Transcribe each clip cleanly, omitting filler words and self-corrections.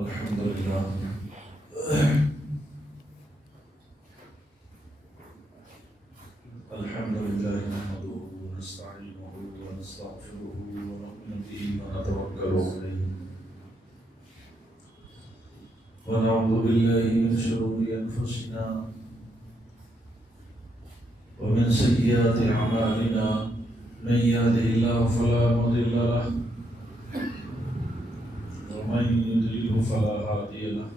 الحمد لله الحمد لله نحمده ونستعينه ونستغفره ونؤمن به ونتوكل عليه ونعوذ بالله من شرور أنفسنا ومن سيئات أعمالنا من يهده الله فلا مضل له ومن يضلل فلا هادي له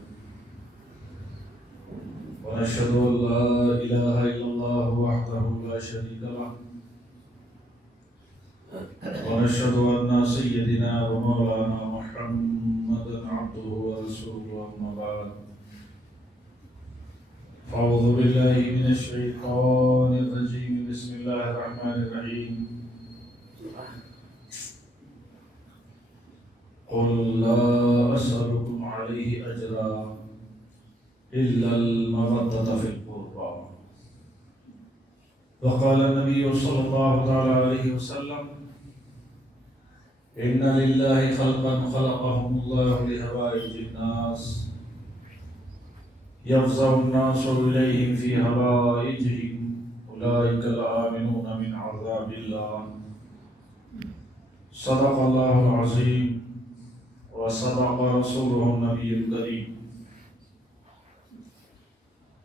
ونشهد أن لا إله إلا الله وحده لا شريك له ونشهد أن سيدنا ومولانا محمدا عبده ورسوله أما بعد أعوذ بالله من الشيطان الرجيم بسم الله الرحمن الرحيم قل لا أسألكم عليه أجرا إلا المودة في القربى وقال النبي صلى الله عليه وسلم إن لله خلقا خلقهم الله لهوائج الناس يفزع الناس إليهم في هوائجهم أولئك الآمنون من عذاب الله صدق الله العظيم وصدق رسوله النبي الكريم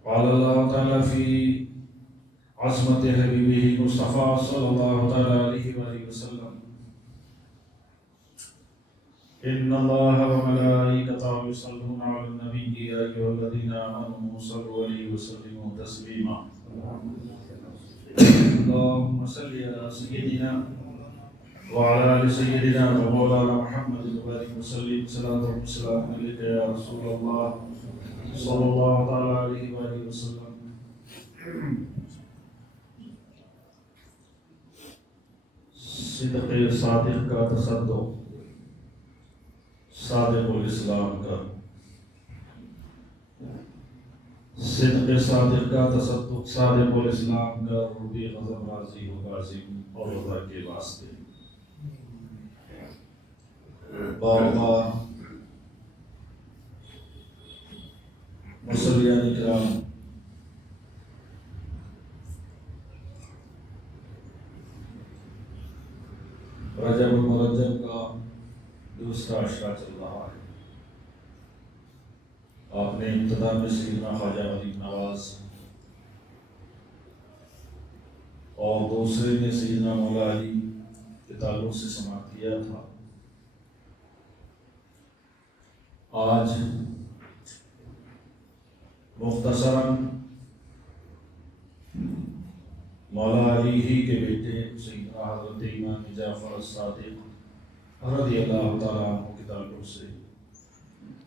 قال الله تعالى في عظمة حبيبه المصطفى صلى الله عليه وسلم إن الله وملائكته يصلون على النبي يا أيها الذين آمنوا صلوا عليه وسلموا تسليما اللهم صل على سيدنا وعلى آل سيدنا ومولانا محمد وبارك وسلم صلاة وسلام عليك يا رسول الله صلى الله عليه وسلم صدق صادق کا تصدق صادق الاسلام کا صدق صادق کا تصدق صادق الاسلام کا روبی غضب راضی و کاظم اور رضا کے واسطے بارگاہ مصلیان اکرام رجب المرجب کا دوسرا عشرہ چل رہا ہے. آپ نے ابتدا میں سیدنا خواجہ غریب نواز اور دوسرے نے سیدنا مولا علی کے تعلق سے سماعت کیا تھا. آج مختصراً مولا علی ہی کے بیٹے سیدنا حضرت امام جعفر الصادق رضی اللہ تعالیٰ عنہ کے تعلق سے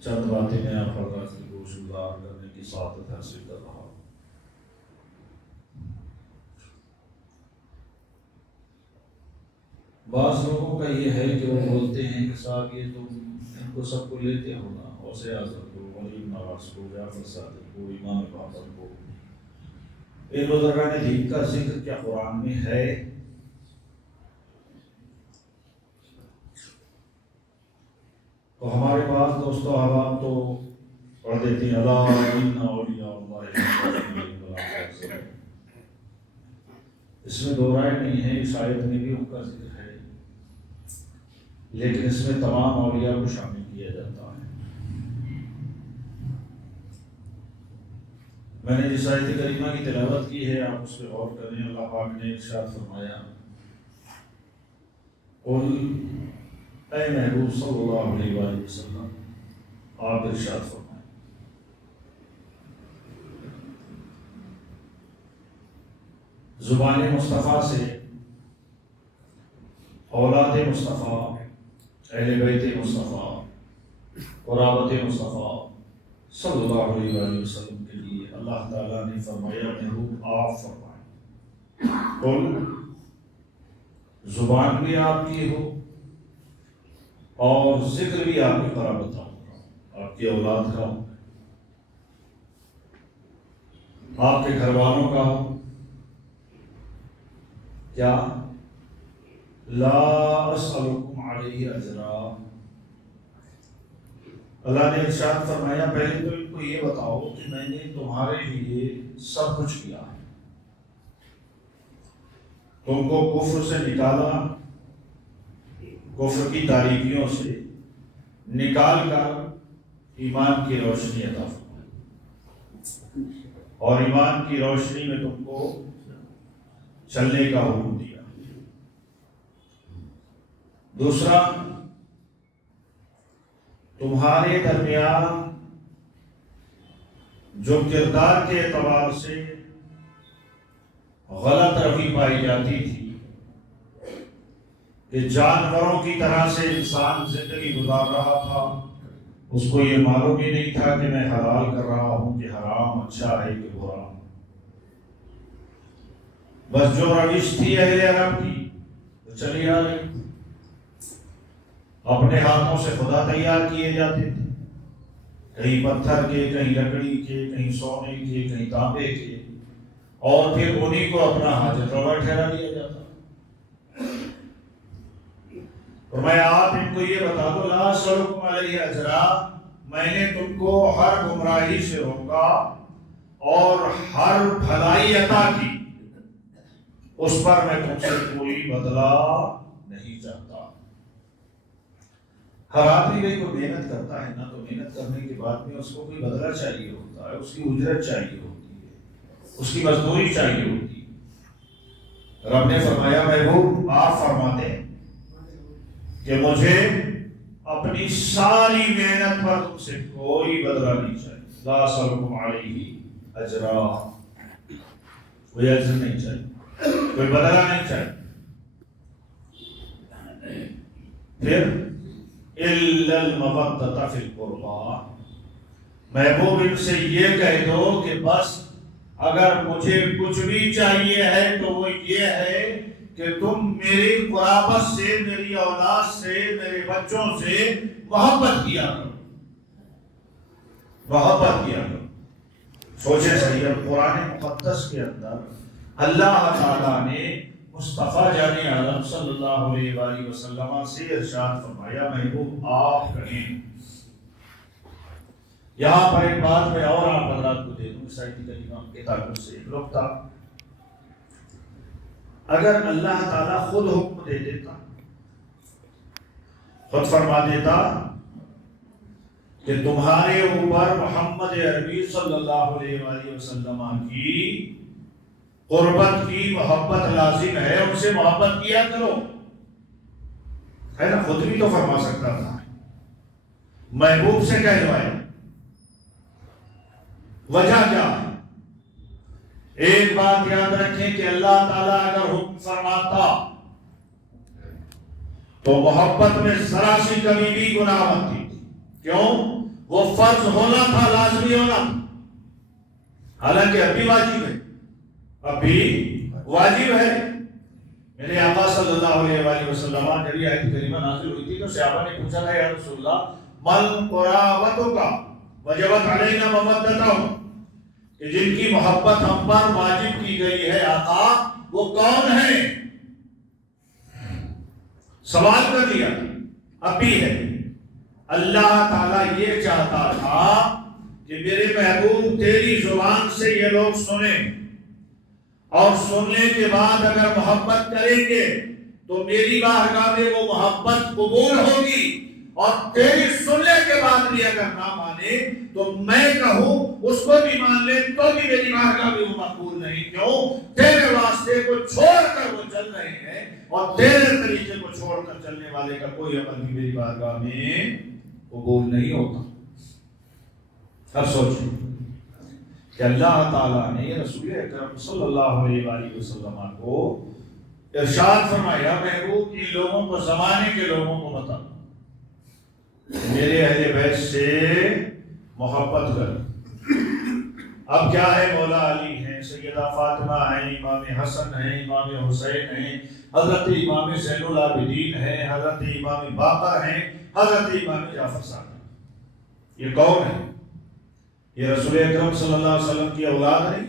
چند باتیں میں آپ حضرات کی گوشگزار کرنے کی سعادت حاصل کر رہا ہوں. بعض لوگوں کا یہ ہے کہ وہ بولتے ہیں کہ صاحب یہ تم ان کو سب کو لیتے ہو نا، غوث اعظم کو، غریب نواز کو، جعفر صادق کو، امام باقر کو، ان بزرگان دین کا ذکر کیا قرآن میں ہے؟ تو ہمارے پاس دوستو احباب تو پڑھ دیتی ہیں الا ان اولیاء اللہ لا خوف علیہم. اس میں دو رائے نہیں ہے، اس آیت میں بھی ان کا ذکر ہے لیکن اس میں تمام اولیاء کو شامل کیا جاتا ہے. میں نے جس آیت کریمہ کی تلاوت کی ہے آپ اس پہ غور کریں. اللہ پاک نے ارشاد فرمایا قل اے محبوب صلی اللہ علیہ وآلہ وسلم آپ ارشاد فرمائیں زبان مصطفیٰ سے اولاد مصطفیٰ، اہل بیت مصطفیٰ، قرابت مصطفیٰ صلی اللہ علیہ وآلہ وسلم کے لیے اللہ تعالیٰ نے فرمایا محبوب آپ فرمائیں قل زبان بھی آپ کی ہو اور ذکر بھی آپ کی قرابت کا ہو، آپ کی اولاد کا ہو، آپ کے گھر والوں کا ہو. کیا لا اسألکم علیہ اجرا، اللہ نے ارشاد فرمایا پہلے تو ان کو یہ بتاؤ کہ میں نے تمہارے لیے سب کچھ کیا ہے، تم کو کفر سے نکالا، کفر کی تاریکیوں سے نکال کر ایمان کی روشنی عطا فرمائی، اور ایمان کی روشنی میں تم کو چلنے کا حکم دیا۔ دوسرا، تمہارے درمیان جو کردار کے اعتبار سے غلط روی پائی جاتی تھی کہ جانوروں کی طرح سے انسان زندگی گزار رہا تھا، اس کو یہ معلوم ہی نہیں تھا کہ میں حلال کر رہا ہوں کہ حرام، اچھا ہے کہ برا۔ بس جو روش تھی اہل عرب کی وہ چلی آ رہی، اپنے ہاتھوں سے خدا تیار کیے جاتے تھے، کہیں پتھر کے، کہیں لکڑی کے، کہیں سونے کے، کہیں تانبے کے، اور پھر انہی کو اپنا حاجت روا ٹھہرا دیا جاتا۔ فرمایا آپ ان کو یہ بتا دو، لا اسألکم علیہ اجرا، میں نے تم کو ہر گمراہی سے روکا اور ہر بھلائی عطا کی، اس پر میں تم سے کوئی بدلہ نہیں چاہتا۔ ہر آدمی بھی کوئی محنت کرتا ہے نا، تو محنت کرنے کے بعد میں اس کو کوئی بدلہ چاہیے ہوتا ہے، اس کی اجرت چاہیے ہوتی ہے، اس کی مزدوری چاہیے ہوتی ہے۔ رب نے فرمایا محبوب آپ فرماتے ہیں کہ مجھے اپنی ساری محنت پر تم سے کوئی بدلہ نہیں چاہیے، لا اسألکم علیہ اجرا، کوئی اجر نہیں چاہیے، کوئی بدلہ نہیں چاہیے۔ پھر الا المودۃ فی القربى، محبوب ان سے یہ کہہ دو کہ بس اگر مجھے کچھ بھی چاہیے ہے تو وہ یہ ہے کہ تم میری قرابت سے، میری اولاد سے، میرے بچوں سے محبت کیا کرو، محبت کیا کرو۔ سوچیں صحیح، قرآن مقدس کے اندر اللہ تعالیٰ نے مصطفیٰ جان عالم صلی اللہ علیہ وآلہ وسلم سے ارشاد فرمایا محبوب آپ کہیں۔ یہاں پر ایک بات میں اور آپ حضرات کو دے دوں اس آیت کریمہ کے تعلق سے ایک نکتہ، اگر اللہ تعالیٰ خود حکم دے دیتا، خود فرما دیتا کہ تمہارے اوپر محمد عربی صلی اللہ علیہ وآلہ وسلم کی قربت کی محبت لازم ہے، ان سے محبت کیا کرو، ہے نا، خود بھی تو فرما سکتا تھا، محبوب سے کہلوائے۔ وجہ کیا ہے؟ ایک بات یاد رکھیں کہ اللہ تعالیٰ اگر حکم فرماتا تو محبت میں ذرا سی کمی بھی گناہ ہوتی، کیوں؟ وہ فرض ہونا تھا، لازمی ہونا تھا، حالانکہ ابھی واجب ہے، ابھی واجب ہے۔ میرے آقا صلی اللہ علیہ وآلہ وسلم جب یہ آیت کریمہ نازل ہوئی تھی تو صحابہ نے پوچھا تھا یا رسول اللہ مل قرابتک وجبت علینا مودتہم، کہ جن کی محبت ہم پر واجب کی گئی ہے آقا وہ کون ہے؟ سوال کر دیا، اب بھی ہے۔ اللہ تعالیٰ یہ چاہتا تھا کہ میرے محبوب تیری زبان سے یہ لوگ سنیں، اور سننے کے بعد اگر محبت کریں گے تو میری بارگاہ میں وہ محبت قبول ہوگی، اور تیری سننے کے بعد بھی اگر نہ مانے تو میں کہوں اس کو بھی مان لے تو بھی میری بارگاہ میں وہ مقبول نہیں، کیوں؟ تیرے واسطے کو چھوڑ کر وہ چل رہے ہیں، اور تیرے طریقے کو چھوڑ کر چلنے والے کا کوئی عمل بھی میری بارگاہ میں قبول نہیں ہوتا۔ اب سوچیں کہ اللہ تعالیٰ نے رسول اکرم صلی اللہ علیہ وآلہ وسلم کو ارشاد فرمایا محبوب ان لوگوں کو، زمانے کے لوگوں کو بتا میرے اہل بیت سے محبت کر۔ اب کیا ہے، مولا علی ہیں، سیدہ فاطمہ ہیں، امام حسن ہیں، امام حسین ہیں، حضرت امام زین العابدین ہیں، حضرت امام باقر ہیں، حضرت امام جعفر صادق۔ یہ کون ہے؟ یہ رسول اکرم صلی اللہ علیہ وسلم کی اولاد نہیں،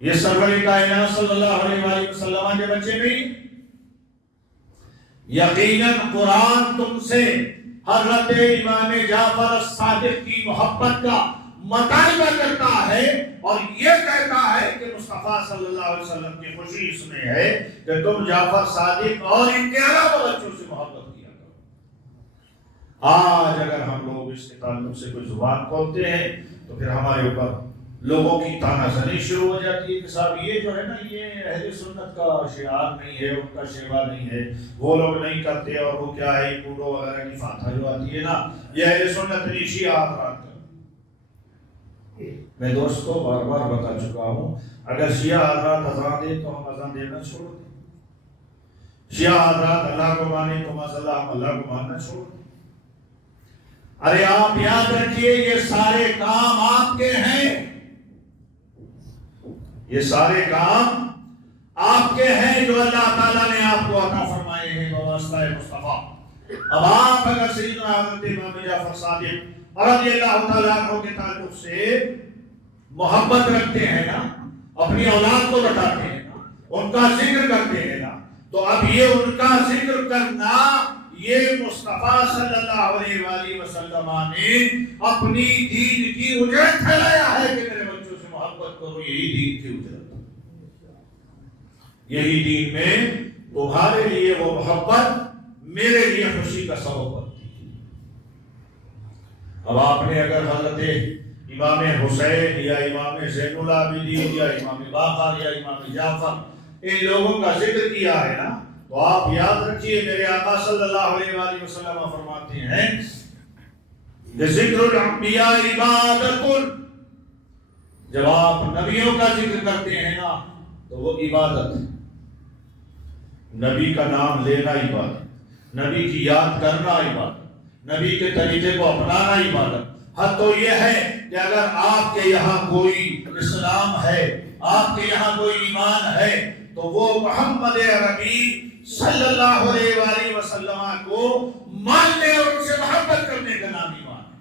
یہ سرور کائنات صلی اللہ علیہ وآلہ وسلم کے بچے نہیں۔ یقیناً قرآن تم سے حضرت امام جعفر الصادق کی محبت کا مطالبہ کرتا ہے اور یہ کہتا ہے کہ مصطفیٰ صلی اللہ علیہ وسلم کی خوشی اس میں ہے کہ تم جعفر صادق اور ان کے علاوہ بچوں سے محبت کیا کرو۔ آج اگر ہم لوگ اس کے تعلق سے کوئی زبان کھولتے ہیں تو پھر ہمارے اوپر لوگوں کی تانا زنی شروع ہو جاتی ہے کہ صاحب یہ جو ہے نا یہ اہل سنت کا شعار نہیں ہے، ان کا شیوا نہیں ہے، وہ لوگ نہیں کرتے، اور وہ کیا ہے کوڈو وغیرہ کی فاتحہ جو آتی ہے نا یہ اہل سنت نہیں، شیعہ حضرات کا۔ میں دوستوں بار بار بتا چکا ہوں اگر شیعہ حضرات اذان دے تو ہم اذان دینا چھوڑ دیں، شیعہ حضرات اللہ کو مانے تو ماشاءاللہ ہم اللہ کو ماننا چھوڑ دیں۔ ارے آپ یاد رکھیے یہ سارے کام آپ کے ہیں، یہ سارے کام آپ کے ہیں جو اللہ تعالیٰ نے آپ کو عطا فرمائے ہیں بواسطہ مصطفیٰ۔ اب آپ اگر سیدنا حضرت امام جعفر صادق رضی اللہ تعالیٰ عنہ کے تعلق سے محبت رکھتے ہیں نا، اپنی اولاد کو بتاتے ہیں نا، ان کا ذکر کرتے ہیں نا، تو اب یہ ان کا ذکر کرنا یہ مصطفیٰ صلی اللہ علیہ وآلہ وسلم نے اپنی دین کی اجرت پھیلایا ہے کہ میرے بچوں سے محبت کرو، یہی دین کی اجرت، یہی دین میں تمہارے لیے وہ محبت میرے لیے خوشی کا سبب بنتی ہے۔ اب آپ نے اگر حضرت امام حسین یا امام زین العابدین یا امام باقر یا امام جعفر ان لوگوں کا ذکر کیا ہے نا، تو آپ یاد رکھیے میرے آقا صلی اللہ علیہ وآلہ وسلم فرماتے ہیں کہ ذکر الانبیاء عبادت، جب آپ نبیوں کا ذکر کرتے ہیں نا تو وہ عبادت ہے، نبی کا نام لینا عبادت، نبی کی یاد کرنا عبادت، نبی کے طریقے کو اپنانا عبادت۔ حد تو یہ ہے کہ اگر آپ کے یہاں کوئی اسلام ہے، آپ کے یہاں کوئی ایمان ہے تو وہ محمد عربی صلی اللہ علیہ وآلہ وسلم کو ماننے اور ان سے محبت کرنے کا نام ایمان ہے۔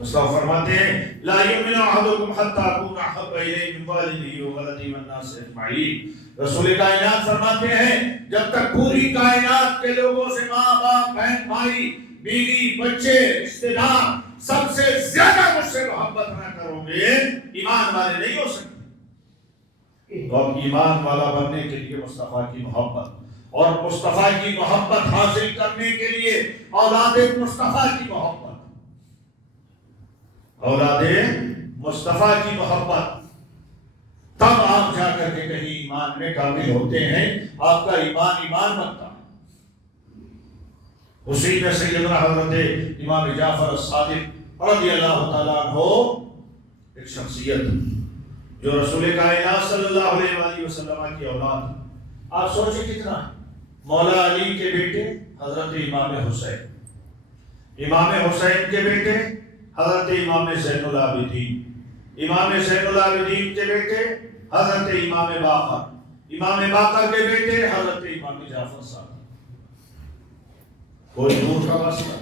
مصطفیٰ فرماتے ہیں لا یؤمن احدکم حتی اکون احب الیہ من والدہ وولدہ والناس اجمعین۔ رسول کائنات فرماتے ہیں جب تک پوری کائنات کے لوگوں سے ماں باپ بہن بھائی بیوی بچے رشتے دار سب سے زیادہ مجھ سے محبت نہ کرو گے ایمان والے نہیں ہو سکتے۔ تو اب ایمان والا بننے کے لیے مصطفیٰ کی محبت، اور مصطفیٰ کی محبت حاصل کرنے کے لیے اولاد مصطفیٰ کی محبت، اولاد مصطفیٰ کی محبت، تب آپ جا کر کے کہیں ایمان میں کامل ہوتے ہیں، آپ کا ایمان ایمان بنتا ہے۔ اسی میں سیدنا حضرت امام جعفر الصادق رضی اللہ تعالیٰ عنہ ایک شخصیت جو رسول کائنات صلی اللہ علیہ وآلہ وسلم کی اولاد، آپ سوچیں کتنا، مولا علی کے بیٹے حضرت امام حسین، امام حسین کے بیٹے حضرت امام زین العابدین، امام زین العابدین کے بیٹے حضرت امام باقر، امام باقر کے بیٹے حضرت امام جعفر صادق۔ کوئی دور کا مسئلہ،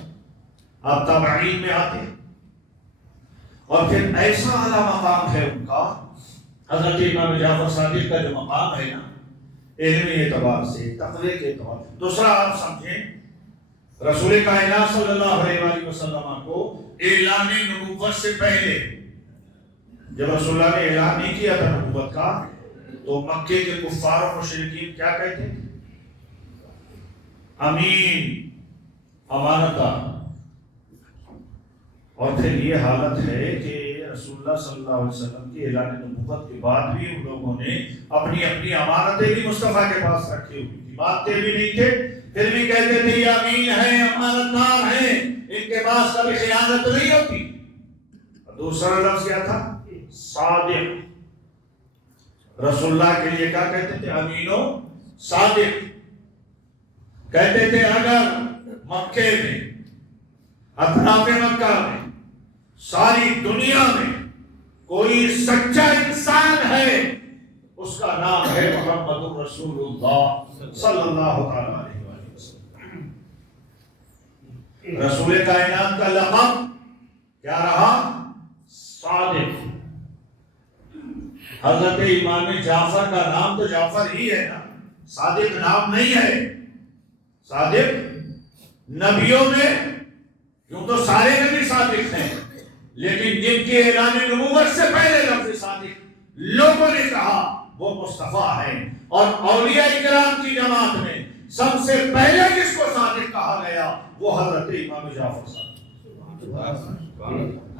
آپ تابعین میں آتے ہیں، اور پھر ایسا اعلیٰ مقام ہے ان کا، حضرت امام جعفر صادق کا جو مقام ہے نا علمی اعتبار سے، تقوی کے اعتبار سے۔ دوسرا آپ سمجھیں رسول کائنات صلی اللہ علیہ وآلہ وسلم کو اعلان نبوت سے پہلے جب رسول اللہ نے اعلان نہیں کیا تھا نبوت کا تو مکے کے کفار و مشرکین کیا کہتے تھے؟ امین، امانتدار۔ اور پھر یہ حالت ہے کہ رسول اللہ صلی اللہ علیہ وسلم کے اعلان نبوت کے بعد بھی ان لوگوں نے اپنی اپنی امانتیں بھی مصطفیٰ کے پاس رکھی ہوئی تھی، مانتے بھی نہیں تھے، پھر بھی کہتے تھے یہ امین ہیں، امانتدار ہیں، ان کے پاس کبھی خیانت نہیں ہوتی۔ دوسرا لفظ کیا تھا؟ صادق۔ رسول اللہ کے لیے کیا کہتے تھے؟ امین و صادق۔ کہتے تھے اگر مکے میں، اطراف مکہ میں، ساری دنیا میں کوئی سچا انسان ہے اس کا نام ہے محمد رسول اللہ صلی اللہ علیہ وسلم۔ رسول کائنات کا لقب کیا رہا؟ صادق۔ حضرت امام جعفر کا نام تو جعفر ہی ہے نا، صادق نام نہیں ہے، صادق نبیوں میں یوں تو سارے نبی صادق ہیں، لیکن جن کے اعلان نبوت سے پہلے لفظ صادق لوگوں نے کہا وہ مصطفیٰ ہے، اور اولیاء کرام کی جماعت میں سب سے پہلے جس کو صادق کہا گیا وہ حضرت امام جعفر صادق۔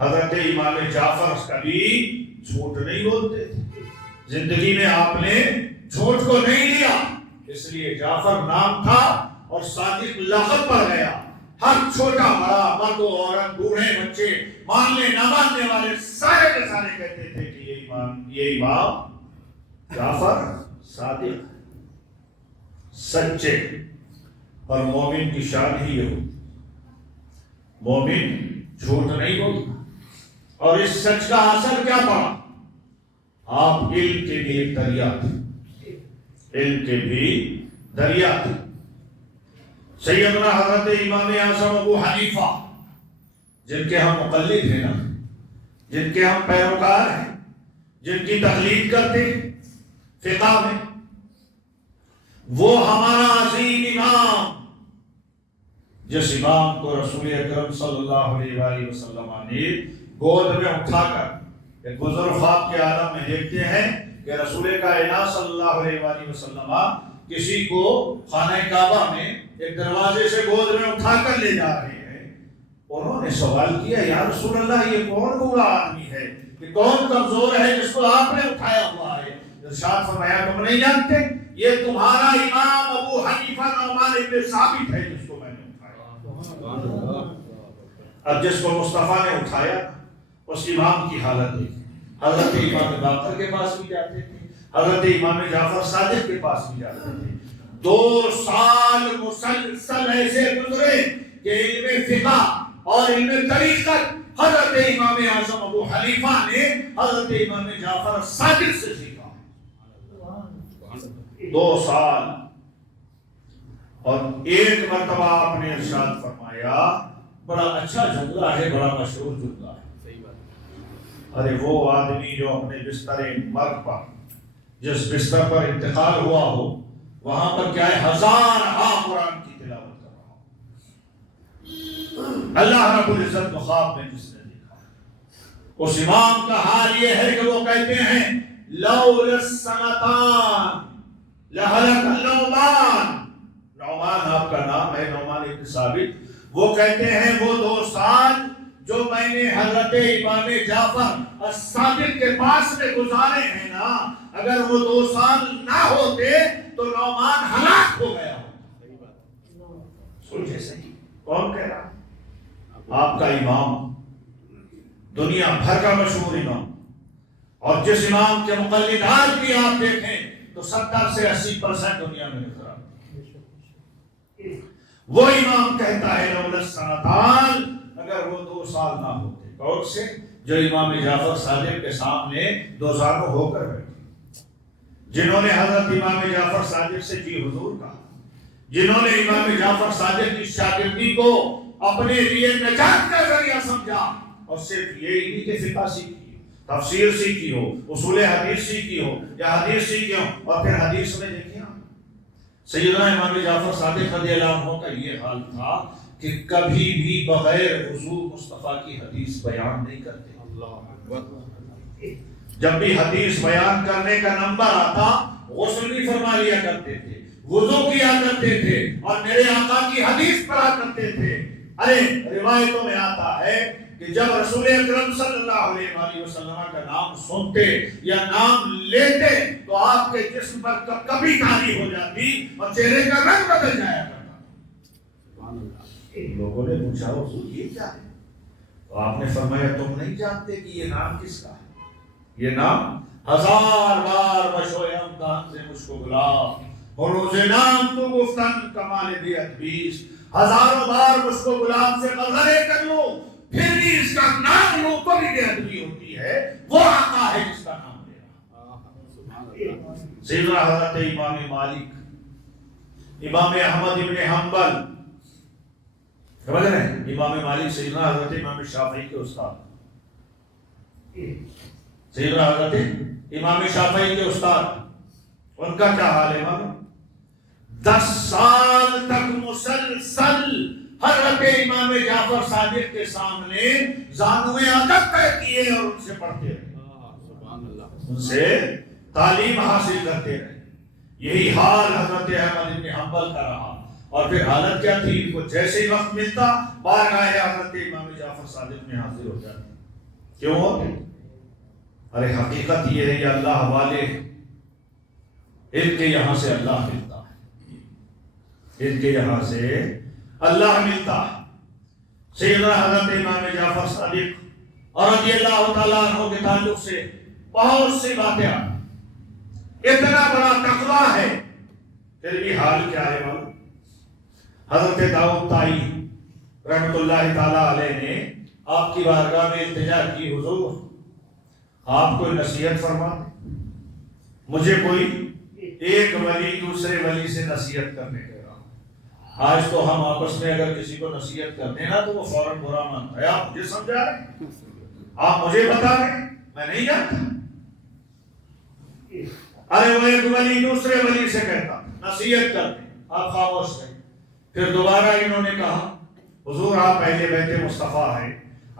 حضرت امام جعفر کبھی جھوٹ نہیں بولتے تھے، زندگی میں آپ نے جھوٹ کو نہیں لیا، اس لیے جعفر نام تھا اور صادق لقب پڑ گیا۔ ہر چھوٹا بڑا، مرد و عورت، بوڑھے بچے، ماننے نہ ماننے والے سارے کے سارے کہتے تھے کہ یہ امام جعفر صادق سچے، اور مومن کی شان ہی یہ ہوتی، مومن جھوٹ نہیں بولتا۔ اور اس سچ کا اثر کیا پڑا؟ آپ علم کے بھی ایک دریا تھے، علم کے بھی دریا تھے۔ سیدنا حضرت امام اعظم ابو حنیفہ، جن کے ہم مقلد ہیں نا، جن کے ہم پیروکار ہیں، جن کی تقلید کرتے ہیں فقہ میں، وہ ہمارا عظیم امام، جس امام کو رسول اکرم صلی اللہ علیہ وآلہ وسلم نے گود میں اٹھا کر ایک بزرگ خواب کے عالم میں دیکھتے ہیں کہ رسول کائنات صلی اللہ علیہ وآلہ وسلم کسی کو خانہ کعبہ میں ایک دروازے سے گود میں اٹھا کر لے جا رہے ہیں۔ انہوں نے سوال کیا، یا رسول اللہ یہ کون بوڑھا آدمی ہے، یہ کون کمزور ہے جس کو آپ نے اٹھایا ہوا ہے؟ ارشاد فرمایا تم نہیں جانتے یہ تمہارا امام ابو حنیفہ نعمان ابن ثابت ہے جس کو میں نے اٹھایا۔ اب جس کو مصطفیٰ نے اٹھایا اس امام کی حالت دیکھی، حضرت امام باقر کے پاس بھی جاتے تھے، حضرت امام جعفر صادق کے پاس بھی جاتے تھے۔ 2 سال مسلسل ایسے گزرے کہ علم فقہ اور علم طریقت حضرت امام اعظم ابو حنیفہ نے حضرت امام جعفر صادق سے سیکھا۔ 2 سال، اور ایک مرتبہ آپ نے ارشاد فرمایا، بڑا اچھا جملہ ہے، بڑا مشہور جملہ ہے، ارے وہ آدمی جو اپنے بستر مرگ پر، جس بستر پر انتقال ہوا ہو، وہاں پر کیا ہے، 1000 قرآن کی تلاوت کر رہا ہو، اللہ رب العزت کو خواب میں جس نے دیکھا، اس امام کا حال یہ ہے کہ وہ کہتے ہیں لولا السنتان لہلک النعمان، نعمان آپ کا نام ہے، نعمان ابن ثابت، وہ کہتے ہیں وہ 2 سال جو میں نے حضرت امام جعفر الصادق کے پاس میں گزارے ہیں نا، اگر وہ 2 سال نہ ہوتے تو نعمان ہلاک ہو گیا ہوتا۔ سوچے صحیح، کون کہہ رہا؟ آپ کا امام، دنیا بھر کا مشہور امام، اور جس امام کے مقلدات بھی آپ دیکھیں تو 70 سے 80% دنیا میں نظر آتے، وہ امام کہتا ہے لولا السنتان، اگر وہ 2 سال نہ ہوتے، کون سے؟ جو امام جعفر صادق کے سامنے 2 سال ہو کر بیٹھے، جنہوں نے حضرت امام جعفر صادق سے جی حضور کہا، جنہوں نے امام جعفر صادق کی شاگردی کو اپنے لیے نجات کا ذریعہ سمجھا، اور صرف یہی نہیں کہ فقہ سیکھی ہو، تفسیر سیکھی ہو، اصول حدیث سیکھی ہو، یا حدیث سیکھی ہو، اور پھر حدیث میں دیکھیں سیدنا امام جعفر صادق رضی اللہ عنہ کا یہ حال تھا کہ کبھی بھی بغیر وضو مصطفیٰ کی حدیث بیان نہیں کرتے۔ جب بھی حدیث بیان کرنے کا نمبر آتا غسل بھی فرما لیا کرتے تھے، وضو کیا کرتے تھے، اور میرے آقا کی حدیث پڑھا کرتے تھے۔ ارے روایتوں میں آتا ہے کہ جب رسول اکرم صلی اللہ علیہ وآلہ وسلم کا نام سنتے یا نام لیتے تو آپ کے جسم پر کبھی کاری ہو جاتی اور چہرے کا رنگ بدل جایا کرتا۔ لوگوں نے پوچھا حضور یہ کیا ہے؟ تو آپ نے فرمایا تم نہیں جانتے کہ یہ نام کس کا ہے؟ یہ نام 1000 بار بشویم دان سے مجھ کو بلا، اور روز نام تو گفتن کمال بیعت 20، 1000 بار مجھ کو غلام سے غلطے کر لو پھر بھی اس کا نام لو تو بھی بے ادبی ہوتی ہے۔ وہ آقا ہے جس کا نام لے رہا۔ سیدنا حضرت امام مالک، امام احمد ابن حنبل، سمجھ رہے ہیں؟ امام مالک سیدنا حضرت امام شافعی کے استاد، سیدنا حضرت امام شافعی کے استاد، ان کا کیا حال ہے معلوم؟ 10 سال تک مسلسل حضرت امام جعفر صادق کے سامنے زانویں ادب طے کیے اور ان سے پڑھتے رہے، ان سے تعلیم حاصل کرتے رہے۔ یہی حال حضرت احمد بن حنبل کا رہا، اور پھر حالت کیا تھی؟ وہ جیسے ہی وقت ملتا بارگاہ حضرت امام جعفر صادق میں حاضر ہو جاتے۔ کیوں ہوتے؟ ارے حقیقت یہ ہے کہ اللہ والے ان کے یہاں سے اللہ ملتا ہے، ان کے یہاں سے اللہ ملتا ہے۔ سیدنا حضرت امام جعفر صادق اور رضی اللہ تعالیٰ عنہ کے تعلق سے بہت سی باتیں آتی، اتنا بڑا تقویٰ ہے، پھر بھی حال کیا ہے معلوم؟ حضرت داؤد طائی رحمۃ اللہ تعالیٰ علیہ نے آپ کی بارگاہ میں التجا کی، حضور آپ کوئی نصیحت فرما دیں، مجھے کوئی ایک ولی دوسرے ولی سے نصیحت کرنے کے رہا۔ آج تو ہم آپس میں اگر کسی کو نصیحت کرتے ہیں نا تو وہ فوراً برا مانتا ہے، آپ مجھے سمجھا رہے ہیں، آپ مجھے بتا رہے ہیں، میں نہیں جانتا۔ ارے وہ ایک ولی دوسرے ولی سے کہتا نصیحت کرتے، آپ خاموش رہے۔ پھر دوبارہ انہوں نے کہا حضور آپ اہل بیت مصطفیٰ ہیں،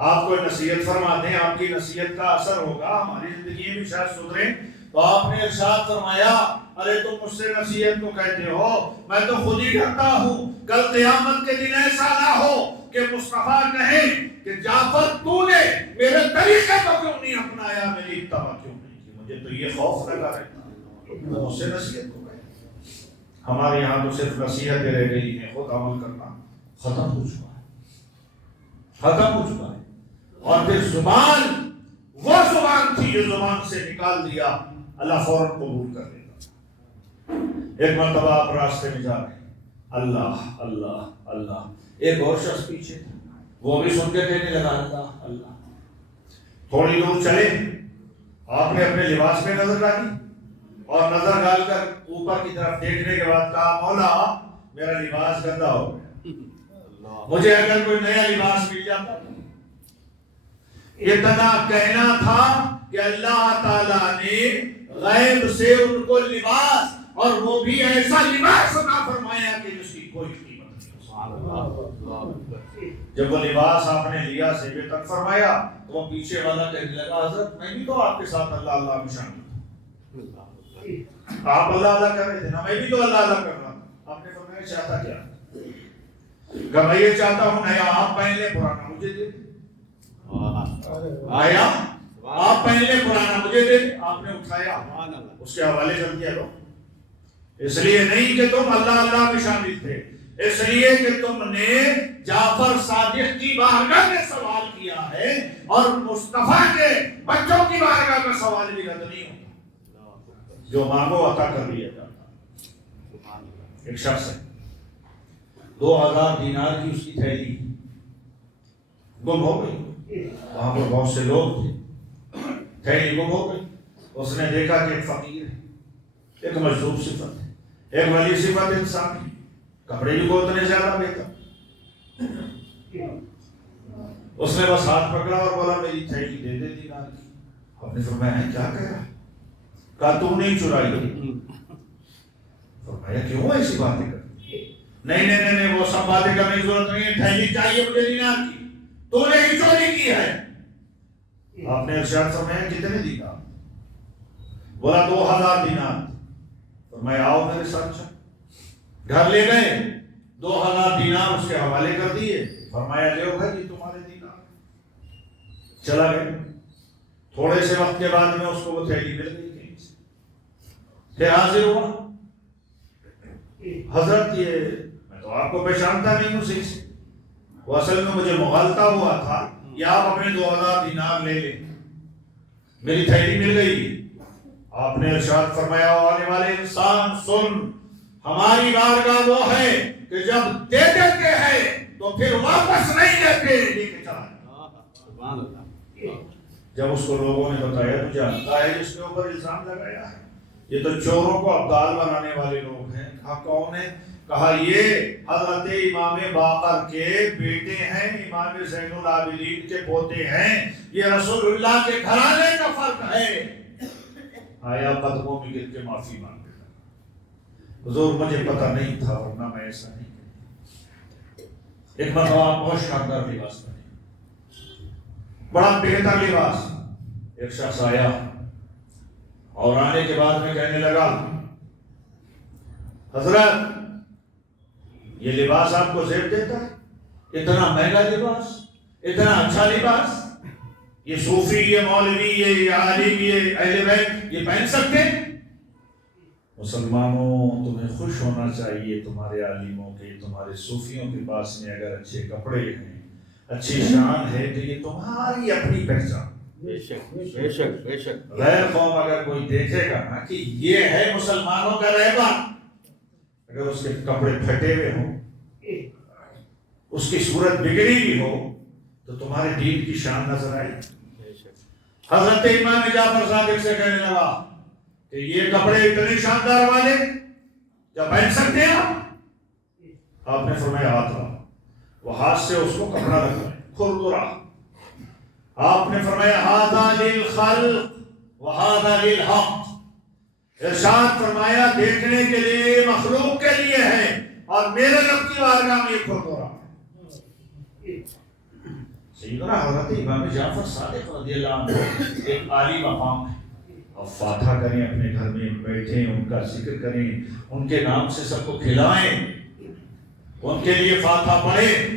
آپ کوئی نصیحت فرما دیں، آپ کی نصیحت کا اثر ہوگا، ہماری زندگی میں شاید سدھرے۔ تو آپ نے ارشاد فرمایا ارے تم مجھ سے نصیحت کو کہتے ہو، میں تو خود ہی ڈرتا ہوں کل قیامت کے دن ایسا نہ ہو کہ مصطفیٰ کہے کہ جعفر تو نے میرے طریقے کو کیوں نہیں اپنایا، میری اتباع کیوں نہیں کی۔ مجھے تو یہ خوف لگا رہتا ہے مجھ سے نصیحت کو کہے۔ ہمارے یہاں تو صرف نصیحتیں رہ گئی ہیں، خود عمل کرنا ختم ہو چکا ہے، ختم ہو چکا ہے۔ اور پھر زبان، وہ زبان تھی جو زبان سے نکال دیا اللہ فوراً قبول کر لیتا۔ ایک مرتبہ آپ راستے میں جا رہے ہیں، اللہ اللہ اللہ، ایک اور شخص پیچھے تھا، وہ بھی سن کے کہنے لگا اللہ اللہ۔ تھوڑی دور چلے، آپ نے اپنے لباس میں نظر ڈالی اور نظر ڈال کر اوپر کی طرف دیکھنے کے بعد کہا مولا میرا لباس گندا ہو گیا، مجھے اگر کوئی نیا لباس مل جاتا۔ اتنا کہنا تھا کہ اللہ تعالیٰ نے غیب سے ان کو لباس، اور وہ بھی ایسا لباس عطا فرمایا کہ جس کی کوئی قیمت نہیں۔ جب وہ لباس آپ نے لیا سے تک فرمایا تو وہ پیچھے والا کہنے لگا حضرت میں بھی تو آپ کے ساتھ اللہ اللہ میں شامل تھا، آپ اللہ اللہ کر رہے تھے نا، میں بھی تو اللہ اللہ کر رہا تھا۔ آپ نے فرمایا چاہتا کیا؟ کہ میں یہ چاہتا ہوں نیا آپ پہن لیں پرانا مجھے دے دیں۔ آیا آپ پہن لیں پرانا مجھے دے دیں۔ آپ نے اٹھایا اس کے حوالے کر دیا لو، اس لیے نہیں کہ تم اللہ اللہ میں شامل تھے، اس لیے کہ تم نے جعفر صادق کی بارگاہ میں سوال کیا ہے، اور مصطفیٰ کے بچوں کی بارگاہ میں سوال بھی رد نہیں ہوتا، جو مانگو عطا کر دیا جاتا۔ ایک شخص ہے 2000 دینار کی اس کی تھیلی گم ہو گئی، وہاں پر بہت سے لوگ تھے، تھیلی گم ہو گئی۔ اس نے دیکھا کہ ایک فقیر ہے، ایک مجذوب صفت ہے، ایک ولی صفت انسان ہے، کپڑے بھی کو اتنے زیادہ بہتر۔ اس نے بس ہاتھ پکڑا اور بولا میری تھیلی دے دے دینار کی۔ آپ نے فرمایا کیا کہہ رہا؟ کہا تم نہیں چرائی۔ فرمایا کیوں ایسی باتیں کرتی؟ نہیں وہ سب باتیں کرنے کی ضرورت نہیں ہے، تھیلی چاہیے مجھے دینار کی، تو نے ہی چوری کی ہے۔ آپ نے ارشاد فرمایا کتنے دینار؟ بولا 2000 دینار۔ فرمایا آؤ میرے ساتھ چل۔ گھر لے گئے، 2000 دینار اس کے حوالے کر دیے، فرمایا لے گھر یہ تمہارے دینار۔ چلا گیا۔ تھوڑے سے وقت کے بعد میں اس کو وہ تھیلی مل گئی کہیں سے، پھر حاضر ہوا، حضرت یہ میں تو آپ کو پہچانتا نہیں ہوں صحیح سے، وہ اصل میں مجھے مغالطہ ہوا تھا، یا آپ اپنے 2000 دینار لے لیں، میری تھیلی مل گئی۔ آپ نے ارشاد فرمایا آنے والے انسان سن، ہماری بارگاہ وہ ہے کہ جب دے دیتے ہیں تو پھر واپس نہیں دیتے، لے کے چلا۔ جب اس کو لوگوں نے بتایا تو جانتا ہے جس کے اوپر الزام لگایا ہے، یہ تو چوروں کو ابدال بنانے والے لوگ ہیں۔ کہا کون ہے؟ کہا یہ حضرت امام باقر کے بیٹے ہیں، امام زین العابدین کے پوتے ہیں، یہ رسول اللہ کے گھرانے کا فرق ہے۔ آیا قدموں میں گر کے معافی مانگ لیتا، حضور مجھے پتہ نہیں تھا ورنہ میں ایسا نہیں کرتا۔ ایک مرتبہ آپ بہت شاندار لباس پہنے، بڑا بہتر لباس، ایک شخص آیا اور آنے کے بعد میں کہنے لگا حضرت یہ لباس آپ کو زیب دیتا ہے؟ اتنا مہنگا لباس، اتنا اچھا لباس، یہ صوفی، یہ مولوی، یہ عالم، یہ اہل بیت یہ پہن سکتے؟ مسلمانوں تمہیں خوش ہونا چاہیے تمہارے عالموں کے، تمہارے صوفیوں کے پاس میں اگر اچھے کپڑے ہیں، اچھی شان ہے تو یہ تمہاری اپنی پہچان۔ بے شک بے شک بے شک۔ غیر قوم اگر کوئی دیکھے گا نا کہ یہ ہے مسلمانوں کا رہبر، اگر اس کے کپڑے پھٹے ہوئے ہوں، اس کی صورت بگڑی بھی ہو، تو تمہارے دین کی شان نظر آئی۔ حضرت امام جعفر صادق سے کہنے لگا کہ یہ کپڑے اتنے شاندار والے کیا پہن سکتے ہیں آپ نے فرمایا ہاتھ لاؤ۔ وہ ہاتھ سے اس کو کپڑا لگا کھردرا، آپ نے فرمایا ھذا للخلق وھذا للحق، ارشاد فرمایا دیکھنے کے لیے مخلوق کے لیے ہے اور میرے رب کی بارگاہ میں یہ کھردرا۔ سیدنا حضرت امام جعفر صادق رضی اللہ عنہ ایک عالی مقام ہے، اب فاتحہ کریں، اپنے گھر میں بیٹھیں، ان کا ذکر کریں، ان کے نام سے سب کو کھلائیں، ان کے لیے فاتحہ پڑھیں۔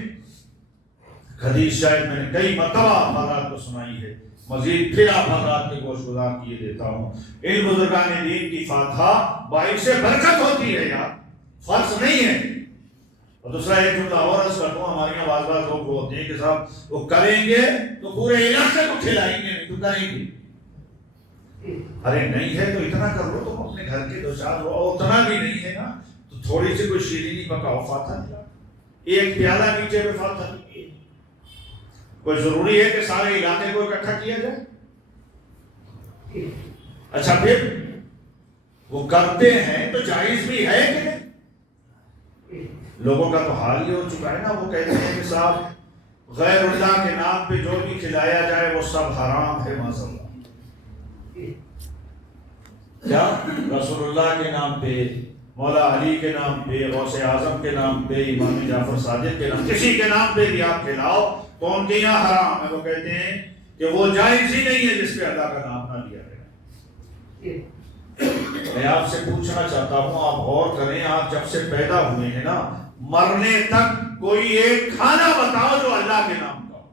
حدیث شاید میں نے کئی مرتبہ حضرات کو سنائی ہے، مزید پھر آپ حضرات کے گوش گزار کیے دیتا ہوں۔ ان بزرگان دین کی فاتحہ باعث برکت ہوتی ہے یار، فرض نہیں ہے۔ اور دوسرا ایک جملہ اور عرض کرتا ہوں، ہمارے یہاں بعض لوگ ہوتے ہیں کہ صاحب وہ کریں گے تو پورے علاقے کو کھلائیں گے، نہیں تو کریں گے۔ ارے نہیں ہے تو اتنا کر لو، تم اپنے گھر کے دو چار لو، اتنا بھی نہیں ہے نا تو تھوڑی سی کوئی شیرینی پکاؤ، فاتحہ دلا، ایک پیالہ نیچے میں فاتحہ۔ کوئی ضروری ہے کہ سارے علاقے کو اکٹھا کیا جائے؟ اچھا پھر وہ کرتے ہیں تو جائز بھی ہے کہ نہیں؟ لوگوں کا تو حال یہ ہو چکا ہے نا، وہ کہتے ہیں کہ صاحب غیر اللہ کے نام پہ جو بھی کھلایا جائے وہ سب حرام ہے، معاذ اللہ۔ کیا رسول اللہ کے نام پہ، مولا علی کے نام پہ، غوث اعظم کے نام پہ، امام جعفر صادق کے نام، کسی کے نام پہ بھی آپ کھلاؤ تو ان کے یہاں حرام ہے۔ وہ کہتے ہیں کہ وہ جائز ہی نہیں ہے جس پہ اللہ کا نام نہ لیا گیا۔ میں آپ سے پوچھنا چاہتا ہوں، آپ غور کریں، آپ جب سے پیدا ہوئے ہیں نا، مرنے تک کوئی ایک کھانا بتاؤ جو اللہ کے نام کا ہو۔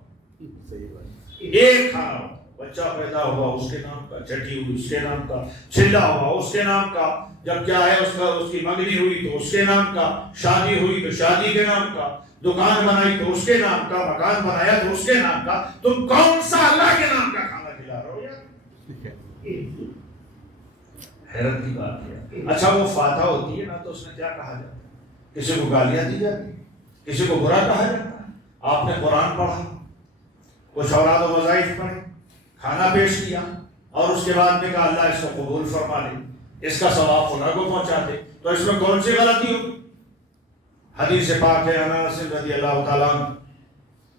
ایک کھانا، بچہ پیدا ہوا اس کے نام کا، چھٹی ہوئی اس کے نام کا، چھلا ہوا اس کے نام کا، جب کیا ہے اس کی منگنی ہوئی تو اس کے نام کا، شادی ہوئی تو شادی کے نام کا، دکان بنائی تو اس کے نام کا، مکان بنایا تو اس کے نام کا۔ تم کون سا اللہ کے نام کا کھانا کھلا رہے ہو یار؟ حیرت کی بات ہے۔ اچھا وہ فاتحہ ہوتی ہے نا تو اس میں کیا کہا جاتا ہے؟ کسی کو گالیاں دی جاتی، کسی کو برا کہا جاتا ہے۔ آپ نے قرآن پڑھا، کچھ اوراد و وظائف پڑھے، کھانا پیش کیا اور اس کے بعد میں کہا اللہ اس کو قبول فرما لے، اس کا ثواب خدا کو پہنچا دے، تو اس میں کون سی غلطی ہوگی؟ حدیث پاک ہے انس رضی اللہ تعالیٰ عنہ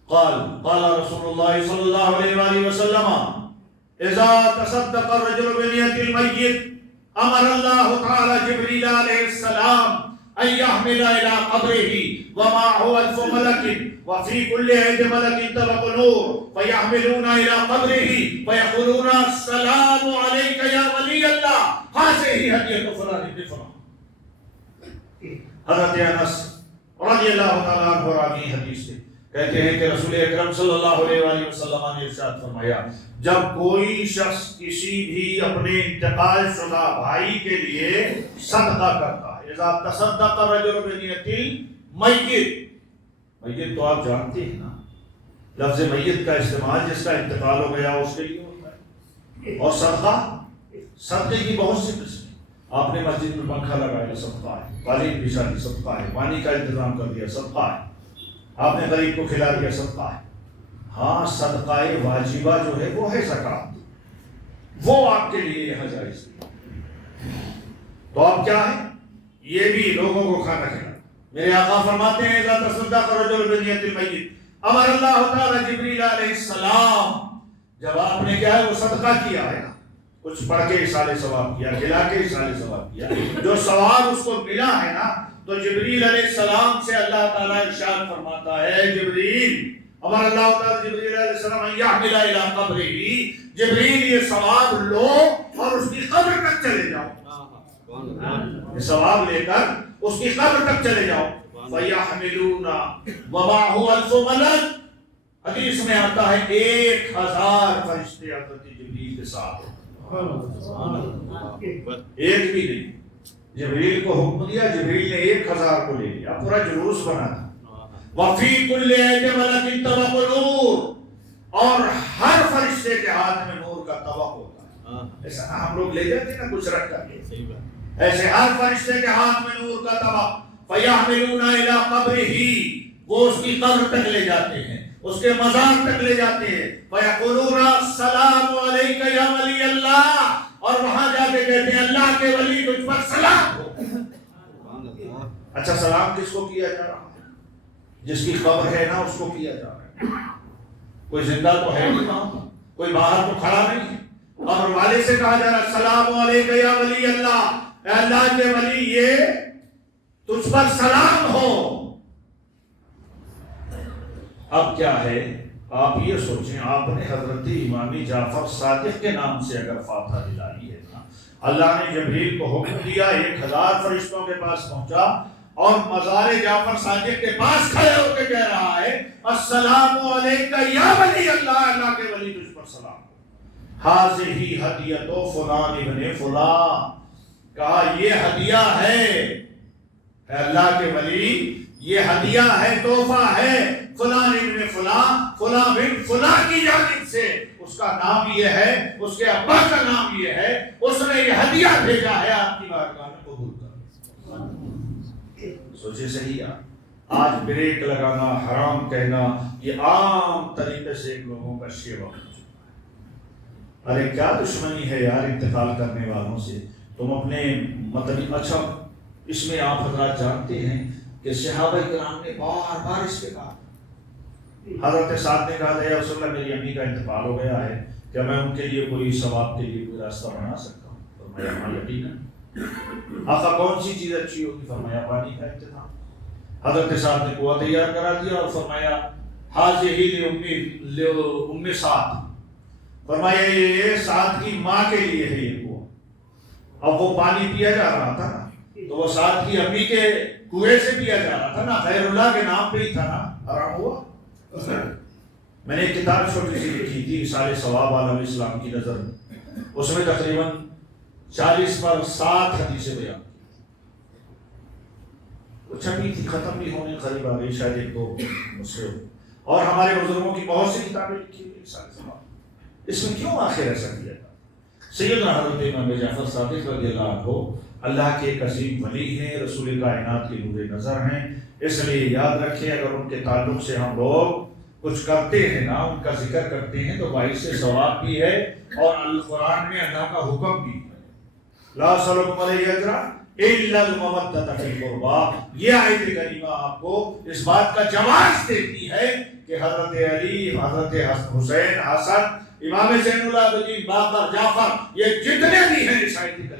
قال قال رسول اللہ صلی اللہ علیہ وآلہ وسلم اذا تصدق الرجل بنیت المیت امر اللہ تعالی جبریل علیہ السلام ان يحمل الى قبره ومعه الف ملك وفي كل يد ملك طبق نور فيحملون الى قبره فيقولون السلام عليك يا ولي الله هذه هدية فلان ابن فلان۔ حضرت انس رضی اللہ تعالیٰ عنہ راوی حدیث سے کہتے ہیں کہ رسول اکرم صلی اللہ علیہ وآلہ وسلم نے ارشاد فرمایا، جب کوئی شخص کسی بھی اپنے انتقال شدہ بھائی کے لیے صدقہ کرتا ہے، اذا تصدق الرجل بنیت المیت، میت تو آپ جانتے ہیں نا، لفظ میت کا استعمال جس کا انتقال ہو گیا اس کے لیے ہوتا ہے، اور صدقے کی بہت سی قسمیں۔ آپ نے مسجد میں پنکھا لگایا، صدقہ ہے، قالین بچھا دی، صدقہ ہے، پانی کا انتظام کر دیا، صدقہ ہے، آپ نے غریب کو کھلا دیا، صدقہ ہے۔ ہاں صدقہ واجبہ جو ہے وہ ہے زکوٰۃ، وہ آپ کے لیے یہاں جائز ہے۔ تو اب کیا ہے؟ یہ بھی لوگوں کو کھانا کھلانا۔ میرے آقا فرماتے ہیں اذا تصدق الرجل بنیت المیت امر اللہ تعالی جبریل علیہ السلام، جب آپ نے کیا ہے وہ صدقہ کیا ہے، کچھ پڑھ کے اصالِ ثواب کیا، کھلا کے اصالِ ثواب کیا، جو ثواب اس کو ملا ہے نا، تو جبریل علیہ السلام سے اللہ تعالیٰ ارشاد فرماتا ہے جبریل امر اللہ تعالیٰ جبریل علیہ السلام یحمل الی قبرہ جبریل یہ ثواب لو اور اس کی قبر تک چلے جاؤ یہ ثواب لے کر اس کی قبر تک چلے جاؤ فیحملون ومعه الف ملک حدیث میں آتا ہے 1000 فرشتے حضرت جبریل کے ساتھ ایک بھی نہیں جبریل کو حکم دیا جبریل نے 1000 کو لے لیا پورا جلوس بنا تھا وفی کل ایت ملک طبق نور اور ہر فرشتے کے ہاتھ میں نور کا طبق ہوتا ہے ایسا نہ ہم لوگ لے جاتے نا کچھ رکھ کر کے ایسے ہر فرشتے کے ہاتھ میں نور کا طبق فیحملون الی قبرہ وہ اس کی قبر تک لے جاتے ہیں اس کے مزار تک لے جاتے ہیں فیقولون السلام علیک یا ولی اللہ اور وہاں جا کے کہتے ہیں اللہ کے ولی تجھ پر سلام ہو اچھا سلام کس کو کیا جا رہا ہے جس کی قبر ہے نا اس کو کیا جا رہا ہے کوئی زندہ تو ہے نہیں وہاں کوئی باہر تو کھڑا نہیں ہے قبر والے سے کہا جا رہا ہے السلام علیک یا ولی اللہ اے اللہ کے ولی یہ تجھ پر سلام ہو اب کیا ہے آپ یہ سوچیں آپ نے حضرت امام جعفر صادق کے نام سے اگر فاتحہ دلائی ہے نا اللہ نے جبریل کو حکم دیا 1000 فرشتوں کے پاس پہنچا اور مزار جعفر صادق کے پاس کھڑے ہو کے کہہ رہا ہے السلام علیک یا ولی اللہ اللہ کے ولی تجھ پر سلام حاذہ ہدیۃ فلان ابن فلاں کہا یہ ہدیہ ہے اے اللہ کے ولی یہ ہدیہ ہے تحفہ ہے فلان ابن فلاں فلاں بن فلاں کی جانب سے اس کا نام یہ ہے اس کے ابا کا نام یہ ہے اس نے یہ ہدیہ بھیجا ہے آپ کی بارگاہ میں قبول کر سوچے صحیح آج بریک لگانا حرام کہنا یہ عام طریقے سے لوگوں کا شیوا ہو چکا ہے ارے کیا دشمنی ہے یار انتقال کرنے والوں سے تم اپنے مطلب اچھا اس میں آپ حضرات جانتے ہیں کہ صحابہ کرام نے بار بار اس پہ کہا حضرت سعد نے کہا یا رسول اللہ میری امی کا انتقال ہو گیا ہے کیا میں ان کے لیے کوئی ثواب کے لیے کوئی راستہ بنا سکتا ہوں فرمایا ہاں یقیناً آقا کون سی چیز اچھی ہوگی فرمایا پانی کا انتظام حضرت سعد نے کنواں تیار کرا دیا اور فرمایا حاضہ ام سعد فرمایا یہ سعد کی ماں کے لیے ہے یہ کنواں اب وہ پانی پیا جا رہا تھا نا تو وہ سعد کی امی کے کنویں سے پیا جا رہا تھا نا خیر اللہ کے نام پہ ہی تھا نا آرام ہوا میں نے ایک کتاب چھوٹی سی لکھی تھی رسالہ ثواب عالم اسلام کی نظر میں اس میں تقریباً 40 پر 7 حدیثیں بیان کی چھپی تھی ختم بھی ہونے قریب آ گئی شاید ایک دو مسئلے اور ہمارے بزرگوں کی بہت سی کتابیں لکھی ہوئی رسالہ ثواب اس میں کیوں آخر ایسا کیا تھا سیدنا حضرت امام جعفر صادق رضی اللہ عنہ اللہ کے ایک عظیم ولی ہیں رسول کائنات کے نور نظر ہیں اس لیے یاد رکھیں اگر ان کے تعلق سے ہم لوگ کچھ کرتے ہیں نا ان کا ذکر کرتے ہیں تو باعث سے ثواب بھی ہے اور القرآن میں اللہ کا حکم بھی ہے لا سلکم علیہ اجرا الا المودۃ فی القربى یہ آیت کریمہ آپ کو اس بات کا جواز دیتی ہے کہ حضرت علی حضرت حسین حسن امام زین العابدین باقر جعفر یہ جتنے بھی ہیں اس آیت